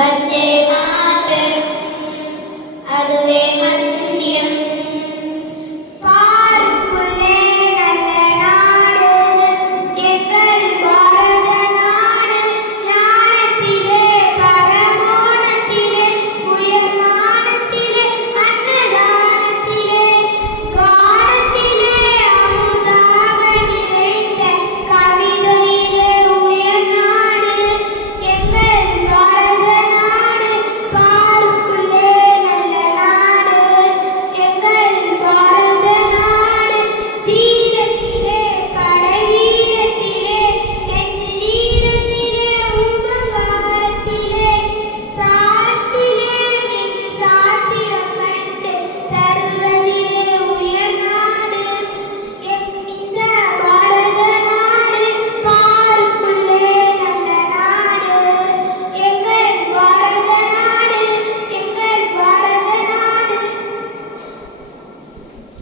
வந்தே மாதரம் அதுவே மந்திரம். பாருக்குள்ளே நல்ல நாடு எங்கள் பாரத நாடு. ஞானத்திலே பரமோனத்திலே உயர்மானத்திலே அன்னதானத்திலே கானத்திலே அமுதாக நிறைந்த கவிதையிலே உயர்நாடு எங்கள் பாரத நாடு. பாருக்குள்ளே நல்ல நாடு எங்கள் பாரத நாடு. தீரத்திலே படை வீரத்திலே என் நீரத்திலே உபகாரத்திலே சாரத்திலே மிகு சாத்திரம் கண்டு தருவதிலே உயர்நாடு இந்த பாரத நாடு. பாருக்குள்ளே நல்ல நாடு எங்கள் பாரத நாடு எங்கள் பாரத நாடு.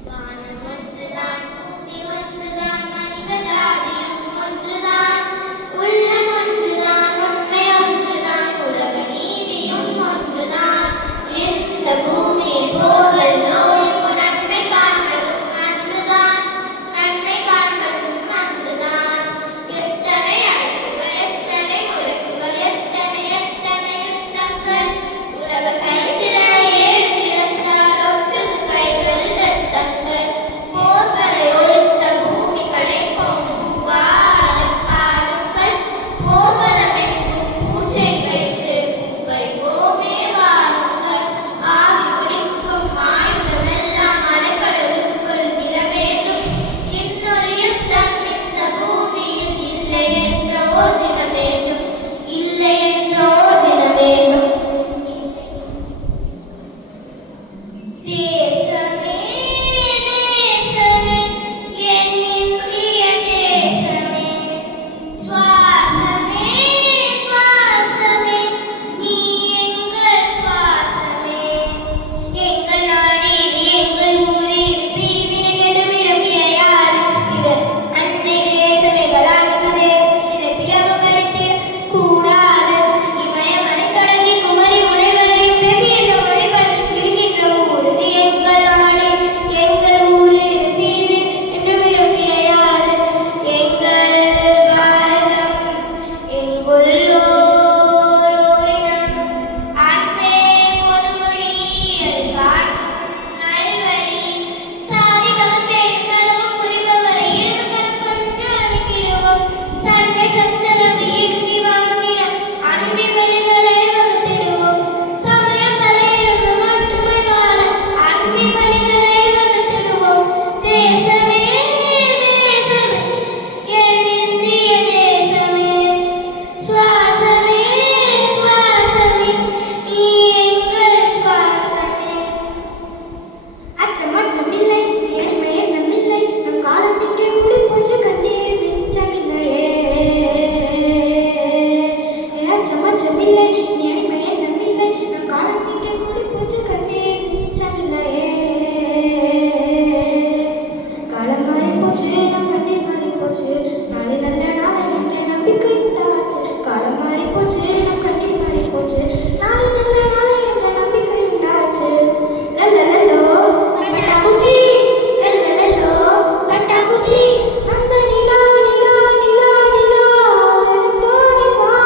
வானம் ஒன்றுதான் பூமி ஒன்றுதான் மனித ஜாதியும் ஒன்றுதான் உள்ளம் ஒன்றுதான் உண்மை ஒன்றுதான் உலக நீதியும் ஒன்றுதான். எந்த பூமியில் போகல் நோயும் நன்மை காண்பதும் அன்றுதான் நன்மை காண்பதும் அன்றுதான். எத்தனை அரசுகள் எத்தனை முரசுகள் எத்தனை எத்தனை யுத்தங்கள் உலக சரித்திர ஏடு திறந்தால் ஒட்டுது கைகள் ரத்தங்கள். போர்களை ஒழித்த பூமிகளை பொங்கும் வானம் பாடுங்கள். போகலமெங்கும் பூச்செடி வைத்து பூக்கைவோமே வாருங்கள். ஆவி குடிக்கும் ஆயுதமெல்லாம் அலைக்கடலுக்குள் விழ வேண்டும். இன்னொரு யுத்தம் இந்த பூமியில் இல்லை என்றோ தினம் வேண்டும் இல்லை என்றோ தினம் வேண்டும். தேசமே தேசமே என் இந்திய தேசமே சுவாசமே சுவாசமே நீ எங்கள் சுவாசமே. எங்கள் நாடீது எங்கள் ஊரீது பிரிவினை கெடுமிடம் கிடையாது. இது அன்னை தேசமே கலாமிகுதே இதை பிரபமரித்திட கூடாது. இமயமலை தொடங்கி குமரி முனை வரையும் பேசுகின்ற மொழிகள் இருக்கின்ற ஊர் இது எங்கள் நாடு எங்கள் ஊர். இது பிரிவினை என்றுமிடம் கிடையாது. எங்கள் பாரதம் எங்குள்ளோர் ஓரினம். அன்பே பொதுமொழி அது காட்டும் நல்வழி. சாதி மதப்பேறு கலவம் புரிபவரை இரும்புகரம் கொண்டு அணுகிடுவோம். சண்டை சச்சரவு இன்றி வாழ்ந்திட அன்பின் வழிகளை வகுத்திடுவோம். சமயம் மலையிலிருந்து மட்டுமை வாழ அன்பின் வழிகளை வகுத்திடுவோம். தேசமே தேசமே என் இந்திய தேசமே சுவாசமே சுவாசமே நீ எங்கள் சுவாசமே. அச்சம் அச்சமில்லை எளிமை எண்ணமில்லை நம் காலம் இங்கே முடிப்போச்சு கண்ணீர் மிச்சமில்லையே. அச்சம் அச்சமில்லை எளிமை எண்ணமில்லை நம் காலம் இங்கே முடிப்போச்சு கண்ணீர் மிச்சமில்லையே. காலம் மாறி போச்சு நம் கண்ணீர் மாறி போச்சு நாளை நல்ல நாளை என்ற நம்பிக்கை உண்டாச்சு. காலம் மாறி போச்சு நம் கண்ணீர் மாறி போச்சு நாளை நல்ல நாளை என்ற நம்பிக்கை உண்டாச்சு. லல்லலல்லோ பட்டாம்பூச்சி லல்லலல்லோ பட்டாம்பூச்சி அந்த நிலா நிலா நிலா நிலா வெள்ளோடி வா.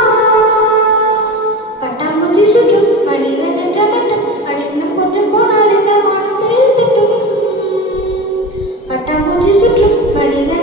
பட்டாம்பூச்சி சுற்றும் மனிதன் என்ற மட்டம் அடிக்கும் கொஞ்சம் போனால் இந்த வானத்தில் திட்டும். பட்டாம்பூச்சி சுற்றும் மனிதன்